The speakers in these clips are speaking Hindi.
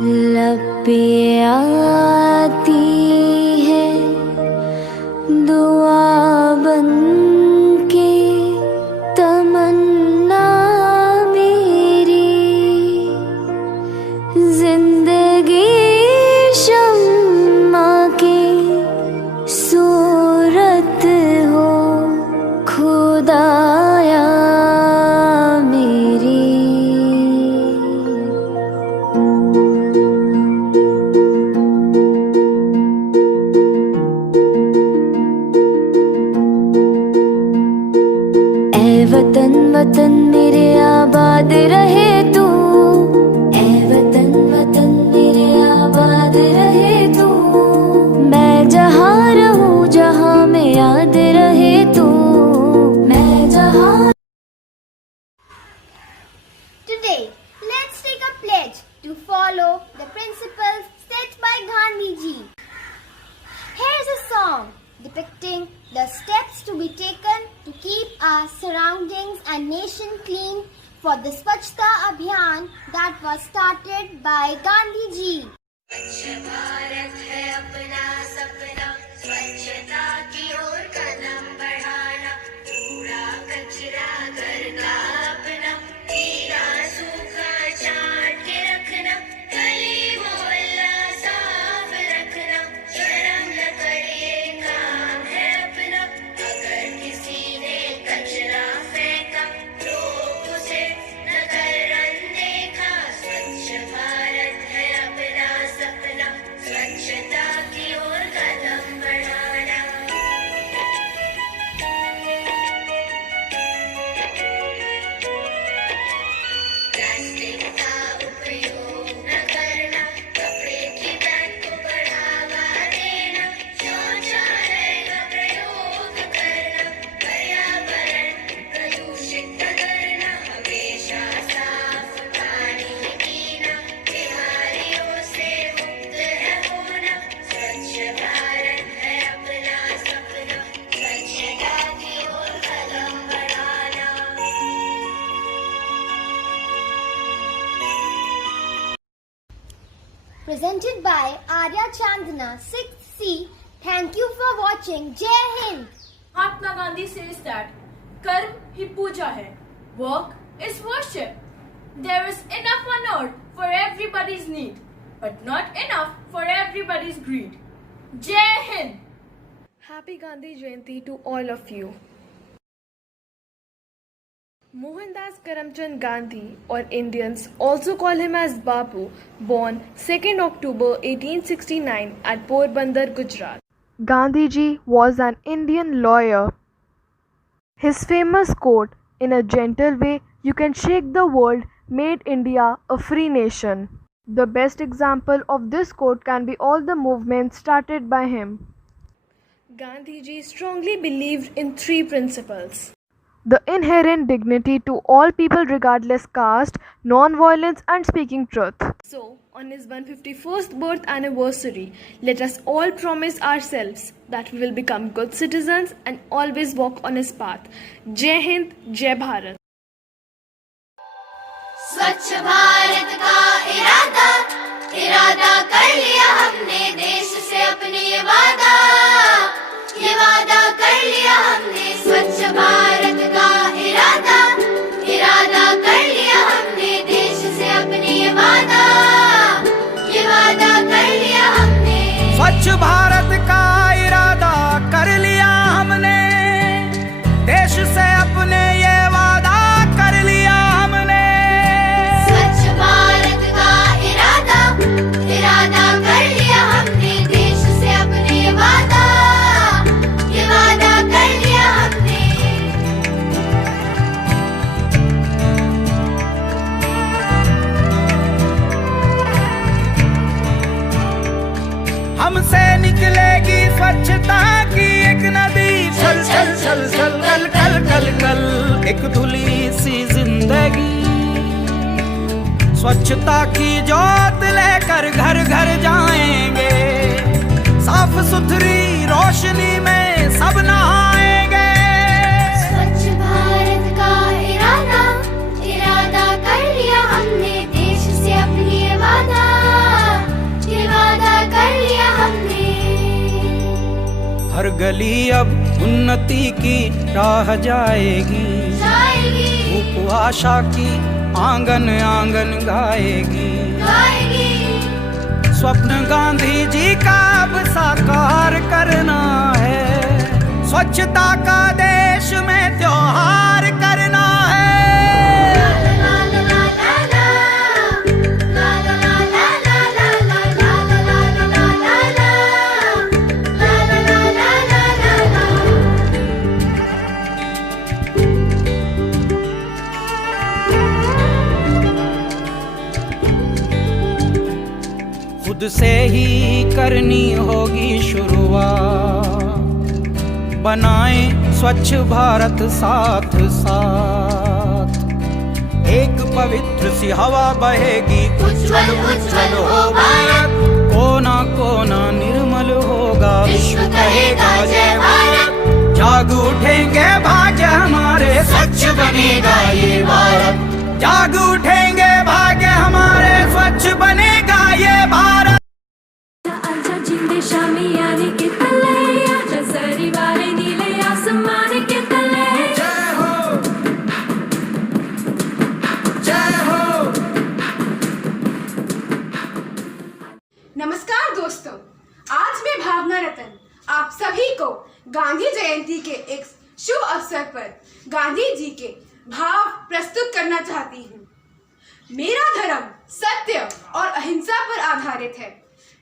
लब पे आती है दुआ बन के तमन्ना मेरी, जिंदगी शम्मा के सूरत हो खुदाया मेरी। वतन वतन मेरे आबाद रहे तू, ऐ वतन वतन मेरे आबाद रहे तू। मैं जहाँ रहूँ जहाँ में याद रहे तू, मैं जहाँ। Today, let's take a pledge to follow the principles set by Gandhi ji. Here's a song depicting the steps to be taken to keep our surroundings and nation clean for the Swachhta Abhiyan that was started by Gandhi ji. स्वच्छ भारत है अपना सपना, स्वच्छता की ओर कदम बढ़ाना, कूड़ा कचरा घर का अपना, गीला सूखा छांट के रखना, गली मोहल्ला साफ रखना, शर्म न करिए काम है अपना। अगर किसी ने कचरा फेंका रोक उसे न कर अनदेखा, स्वच्छ भारत है अपना सपना, स्वच्छता की ओर कदम बढ़ाना। प्लास्टिक का उपयोग न करना, कपड़े की बैग को बढ़ावा देना, शौचालय का प्रयोग करना, पर्यावरण प्रदूषित न करना, हमेशा साफ पानी पीना, बीमारियों से मुक्त है होना। स्वच्छ भारत है अपना सपना, स्वच्छता की ओर कदम बढ़ाना। Presented by Arya Chandana 6th C. Thank you for watching. Jai Hind. Mahatma Gandhi says that karm hi puja hai, work is worship. There is enough on earth for everybody's need, but not enough for everybody's greed. Jai Hind. Happy Gandhi Jayanti to all of you. Mohandas Karamchand Gandhi, or Indians also call him as Bapu, born 2nd October 1869 at Porbandar, Gujarat. Gandhi ji was an Indian lawyer. His famous quote, "In a gentle way you can shake the world," made India a free nation. The best example of this quote can be all the movements started by him. Gandhi ji strongly believed in three principles: the inherent dignity to all people regardless caste, non-violence and speaking truth. So, on his 151st birth anniversary, let us all promise ourselves that we will become good citizens and always walk on his path. Jai Hind, Jai Bharat. स्वच्छ भारत का इरादा इरादा कर लिया हमने, देश से अपने ये वादा कर लिया हमने। स्वच्छ भारत का इरादा इरादा कर लिया हमने, देश से अपने ये वादा कर लिया हमने। स्वच्छ भारत का इरादा कर लिया हमने, देश से अपने ये वादा कर लिया हमने। स्वच्छ भारत का इरादा इरादा कर लिया हमने, देश से अपने ये वादा कर लिया हमने। हमसे निकलेगी स्वच्छता की एक नदी, चल चल चल चल कल कल कल कल एक धुली सी जिंदगी। स्वच्छता की जोत लेकर घर घर जाएंगे, साफ सुथरी रोशनी में सब नहाएंगे। स्वच्छ भारत का इरादा इरादा कर लिया हमने, देश से अपनी ये वादा गली अब उन्नति की राह जाएगी, धूप आशा की आंगन आंगन गाएगी। स्वप्न गांधी जी का अब साकार करना है, स्वच्छता का देश में त्योहार करना है। खुद से ही करनी होगी शुरुआत, बनाएं स्वच्छ भारत साथ साथ। एक पवित्र सी हवा बहेगी, उज्जवल उज्जवल हो भारत। कोना कोना निर्मल होगा, विश्व कहेगा जय भारत। जाग उठेंगे भाग्य हमारे, स्वच्छ बनेगा ये भारत। जाग उठेंगे भाग्य हमारे, स्वच्छ बनेगा ये भारत। आजा जिंदे शामी आने के तले, आजा सरी वाले नीले आसमान के तले। जय हो, जय हो। नमस्कार दोस्तों, आज मैं भावना रतन आप सभी को गांधी जयंती के एक शुभ अवसर पर गांधी जी के भाव प्रस्तुत करना चाहती हूँ। मेरा धर्म सत्य और अहिंसा पर आधारित है।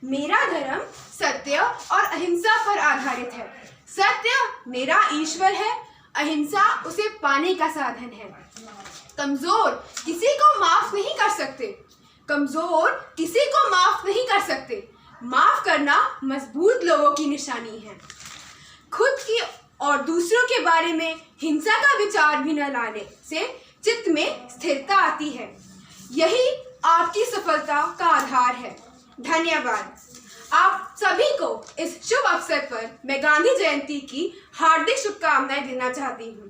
मेरा धर्म सत्य और अहिंसा पर आधारित है। सत्य मेरा ईश्वर है, अहिंसा उसे पाने का साधन है। कमजोर किसी को माफ नहीं कर सकते, कमजोर किसी को माफ नहीं कर सकते। माफ करना मजबूत लोगों की निशानी है। खुद की और दूसरों के बारे में हिंसा का विचार भी न लाने से चित्त में स्थिरता आती है। यही आपकी सफलता का आधार है। धन्यवाद। आप सभी को इस शुभ अवसर पर मैं गांधी जयंती की हार्दिक शुभकामनाएं देना चाहती हूँ।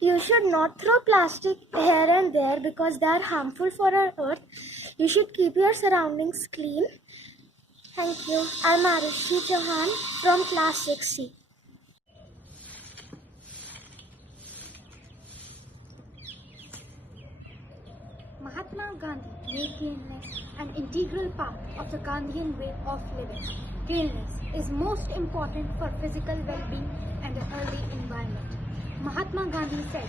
You should not throw plastic here and there because they are harmful for our earth. You should keep your surroundings clean. Thank you. I'm Arushi Chauhan from class 6C. Mahatma Gandhi made cleanliness an integral part of the Gandhian way of living. Cleanliness is most important for physical well-being and a healthy environment. Mahatma Gandhi said,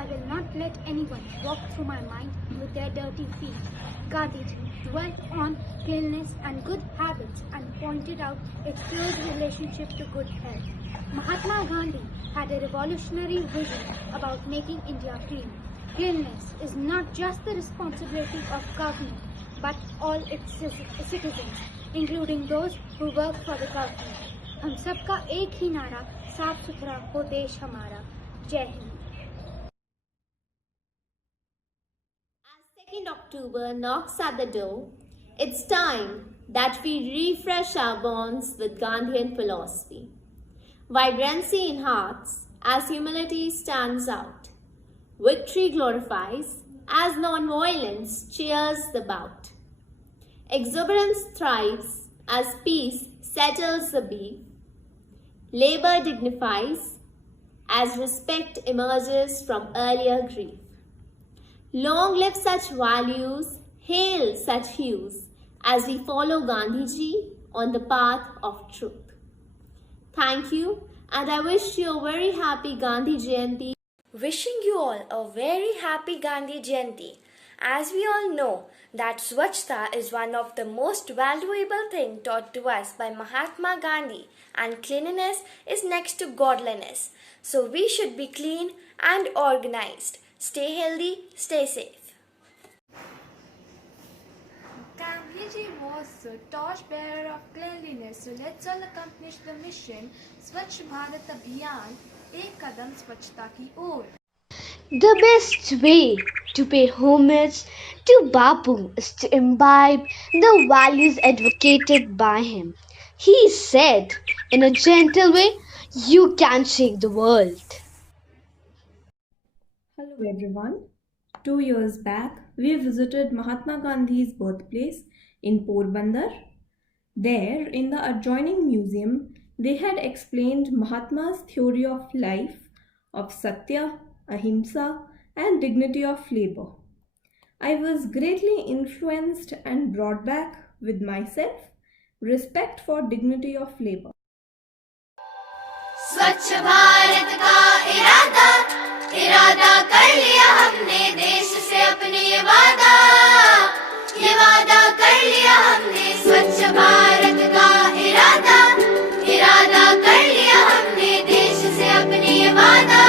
"I will not let anyone walk through my mind with their dirty feet." Gandhiji dwelt on cleanliness and good habits and pointed out its close relationship to good health. Mahatma Gandhi had a revolutionary vision about making India clean. Cleanliness is not just the responsibility of government, but all its citizens, including those who work for the government. हम सबका एक ही नारा, साफ सुथरा हो देश हमारा। जय Hind. As 2nd October knocks at the door, it's time that we refresh our bonds with Gandhian philosophy. Vibrancy in hearts as humility stands out. Victory glorifies as non-violence cheers the bout. Exuberance thrives as peace settles the beef. Labor dignifies as respect emerges from earlier grief. Long live such values, hail such hues, as we follow Gandhiji on the path of truth. Thank you, and I wish you a very happy Gandhi Jayanti. Wishing you all a very happy Gandhi Jayanti. As we all know that Swachhta is one of the most valuable things taught to us by Mahatma Gandhi, and cleanliness is next to godliness. So we should be clean and organized. Stay healthy, stay safe. Gandhiji was the torchbearer of cleanliness, so let's all accomplish the mission Swachh Bharat Abhiyan, एक कदम स्वच्छता की ओर. The best way To pay homage to Bapu is to imbibe the values advocated by him. He said, in a gentle way, you can shake the world. Hello everyone. 2 years back, we visited Mahatma Gandhi's birthplace in Porbandar. There, in the adjoining museum, they had explained Mahatma's theory of life, of Satya, Ahimsa, and dignity of labor. I was greatly influenced and brought back with myself respect for dignity of labor. स्वच्छ भारत का इरादा इरादा कर लिया हमने देश से अपने ये वादा कर लिया हमने स्वच्छ भारत का इरादा कर लिया हमने देश से अपने ये वादा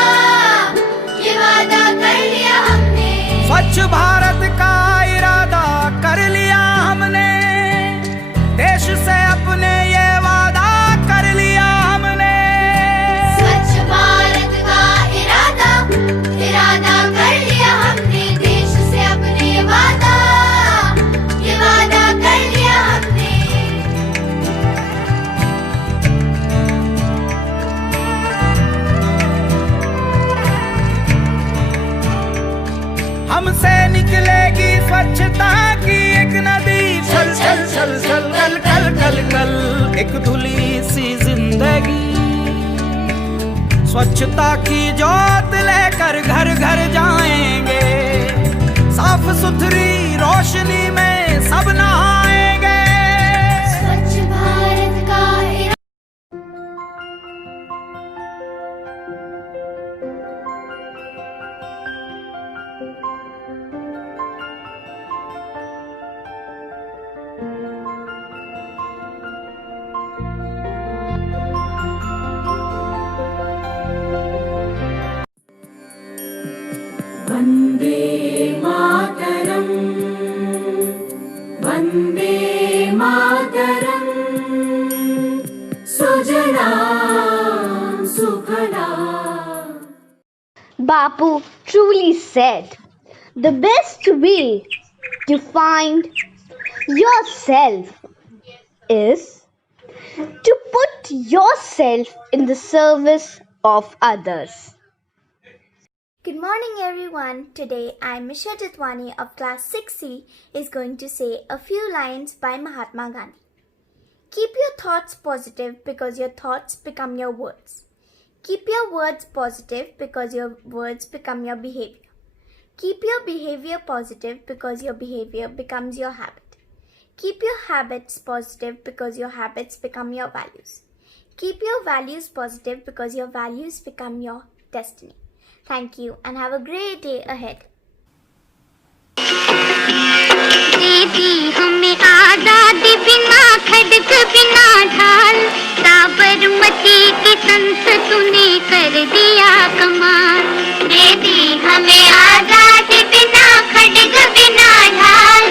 कर लिया हमने स्वच्छ भारत का इरादा कर लिया हमने देश से अपने ये वादा कर लिया हमने स्वच्छ भारत का इरादा कर लिया हमने देश से अपने ये वादा कर लिया हमने हमसे निकलेगी स्वच्छता की एक नदी छल छल छल छल कल कल कल कल एक धुली सी जिंदगी स्वच्छता की जोत लेकर घर घर जाएंगे साफ सुथरी रोशनी में सब नहाएंगे स्वच्छ भारत का वन्दे मातरम् वन्दे मातरम् सुजलां सुफलाम्. Bapu truly said, the best way to find yourself is to put yourself in the service of others. Good morning everyone. Today I, Misha Jitwani of class 6C is going to say a few lines by Mahatma Gandhi. Keep your thoughts positive because your thoughts become your words. Keep your words positive because your words become your behavior. Keep your behavior positive because your behavior becomes your habit. Keep your habits positive because your habits become your values. Keep your values positive because your values become your destiny. Thank you and have a great day ahead. दीदी हमें आजादी बिना खड़क बिना ढाल साबरमती की संत तूने कर दिया कमाल. दीदी हमें आजादी बिना खड़ग बिना ढाल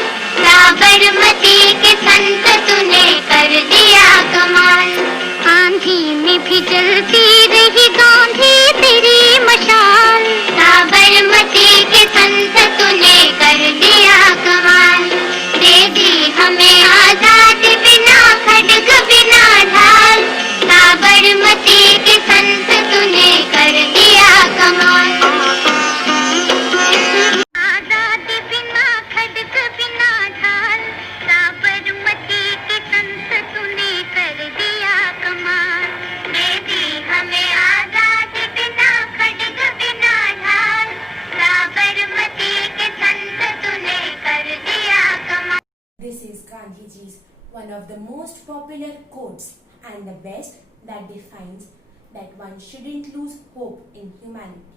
साबरमती के संत तूने कर दिया कमाल. आंधी में भी जलती रही गांधी तेरी मशाल. साबरमती के संत तूने कर दिया कमाल. दे दी हमें आजादी बिना खड़ग बिना ढाल साबरमती के संत तूने कर दिया कमाल. आजादी बिना खड़क बिना ढाल साबरमती के संत तूने कर दिया कमाल. दे दी हमें आजादी बिना खड़ग बिना ढाल साबरमती के संत तूने कर दिया कमाल. This is Gandhiji's one of the most popular quotes and the best that defines that one shouldn't lose hope in humanity.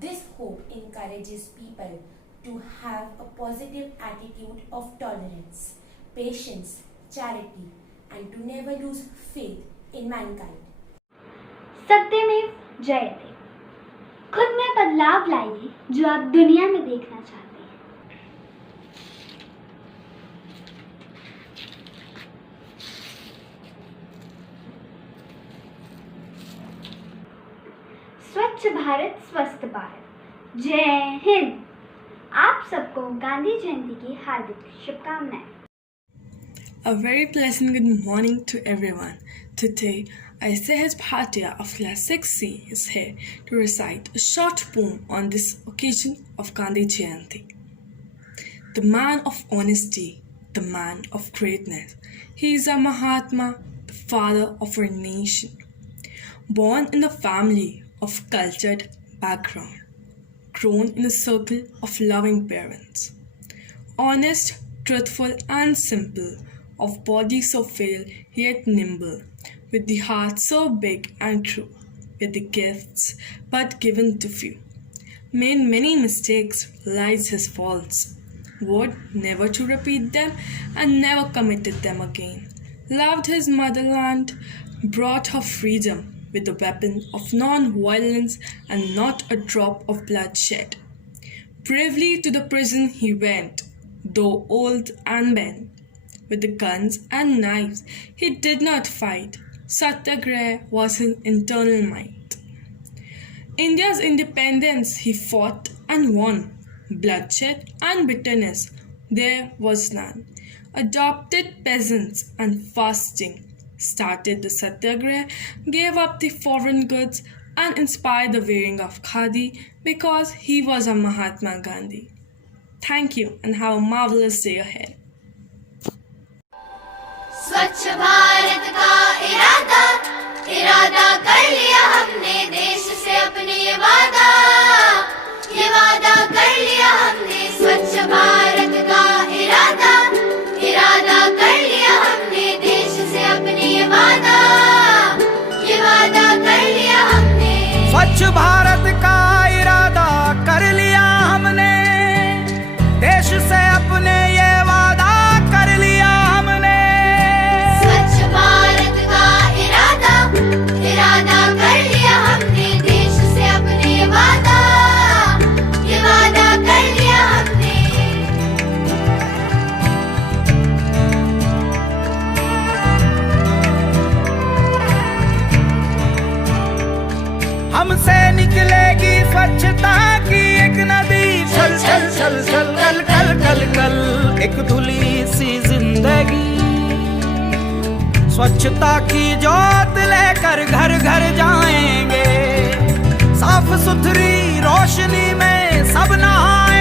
This hope encourages people to have a positive attitude of tolerance, patience, charity, and to never lose faith in mankind. सत्यमेव जयते. खुद में बदलाव लाइए जो आप दुनिया में देखना चाहते हैं. स्वच्छ भारत स्वस्थ भारत. जय हिंद. सबको गांधी जयंती की हार्दिक शुभकामनाएं। A very pleasant good morning to everyone. Today, Sahaj Bhatia of Class 6C is here to recite a short poem on this occasion of Gandhi Jayanti. The man of honesty, the man of greatness. He is a Mahatma, the father of our nation. Born in a family of cultured background, grown in a circle of loving parents. Honest, truthful and simple, of body so frail yet nimble, with the heart so big and true, with the gifts but given to few. Made many mistakes, realized his faults, vowed never to repeat them and never committed them again. Loved his motherland, brought her freedom with the weapon of non-violence and not a drop of blood shed. Bravely to the prison he went, though old and bent. With the guns and knives he did not fight. Satyagraha was his internal might. India's independence he fought and won. Bloodshed and bitterness there was none. Adopted peasants and fasting. Started the Satyagraha, gave up the foreign goods and inspired the wearing of khadi because he was a Mahatma Gandhi. Thank you and have a marvelous day ahead. स्वच्छ भारत का इरादा इरादा कर लिया हमने देश से अपने ये वादा कर लिया हमने स्वच्छ भारत का इरादा इरादा कर लिया हमने देश से अपने ये वादा कर लिया हमने स्वच्छ भारत का इरादा कर लिया हमने देश से अपने ये वादा कर लिया हमने इरादा कर लिया हमने देश से अपने ये वादा कर लिया हमने हमसे निकलेगी स्वच्छता की एक नदी चल चल चल चल कल कल कल कल एक धुली सी जिंदगी स्वच्छता की जोत लेकर घर घर जाएंगे साफ सुथरी रोशनी में सब नहाएंगे